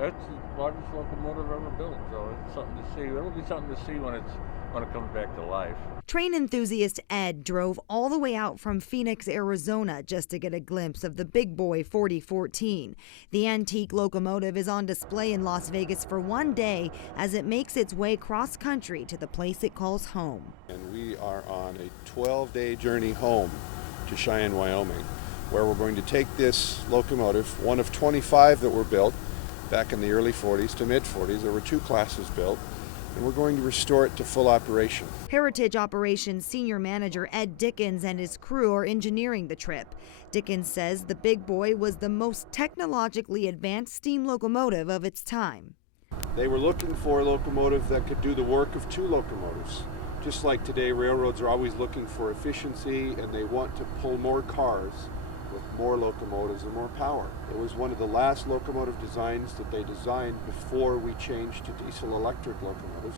That's the largest locomotive ever built, so it's something to see. It'll be something to see when it comes back to life. Train enthusiast Ed drove all the way out from Phoenix, Arizona, just to get a glimpse of the Big Boy 4014. The antique locomotive is on display in Las Vegas for one day as it makes its way cross-country to the place it calls home. And we are on a 12-day journey home to Cheyenne, Wyoming, where we're going to take this locomotive, one of 25 that were built back in the early 40s to mid-40s. There were 2 classes built, and we're going to restore it to full operation. Heritage Operations Senior Manager Ed Dickens and his crew are engineering the trip. Dickens says the Big Boy was the most technologically advanced steam locomotive of its time. They were looking for a locomotive that could do the work of 2 locomotives. Just like today, railroads are always looking for efficiency, and they want to pull more cars with more locomotives and more power. It was one of the last locomotive designs that they designed before we changed to diesel-electric locomotives.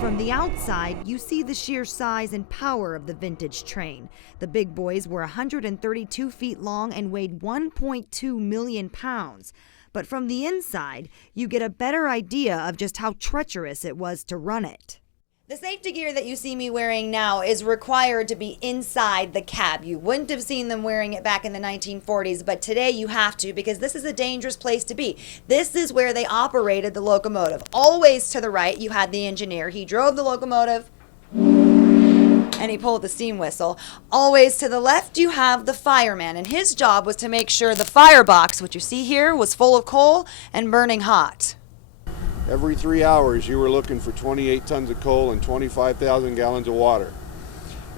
From the outside, you see the sheer size and power of the vintage train. The Big Boys were 132 feet long and weighed 1.2 million pounds. But from the inside, you get a better idea of just how treacherous it was to run it. The safety gear that you see me wearing now is required to be inside the cab. You wouldn't have seen them wearing it back in the 1940s, but today you have to, because this is a dangerous place to be. This is where they operated the locomotive. Always to the right, you had the engineer. He drove the locomotive and he pulled the steam whistle. Always to the left, you have the fireman, and his job was to make sure the firebox, which you see here, was full of coal and burning hot. Every 3 hours, you were looking for 28 tons of coal and 25,000 gallons of water.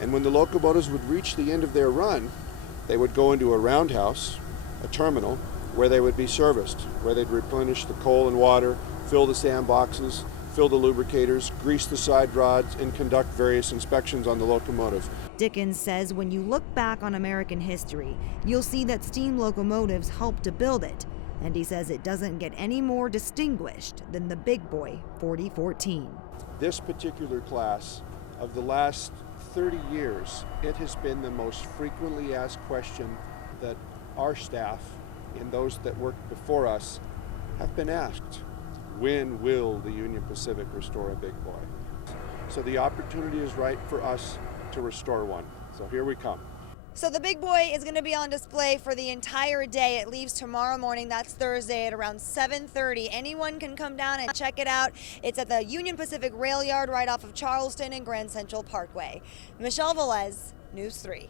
And when the locomotives would reach the end of their run, they would go into a roundhouse, a terminal, where they would be serviced, where they'd replenish the coal and water, fill the sandboxes, fill the lubricators, grease the side rods, and conduct various inspections on the locomotive. Dickens says when you look back on American history, you'll see that steam locomotives helped to build it. And he says it doesn't get any more distinguished than the Big Boy 4014. This particular class, of the last 30 years, it has been the most frequently asked question that our staff and those that worked before us have been asked. When will the Union Pacific restore a Big Boy? So the opportunity is right for us to restore one. So here we come. So the Big Boy is going to be on display for the entire day. It leaves tomorrow morning. That's Thursday at around 7:30. Anyone can come down and check it out. It's at the Union Pacific Rail Yard right off of Charleston and Grand Central Parkway. Michelle Velez, News 3.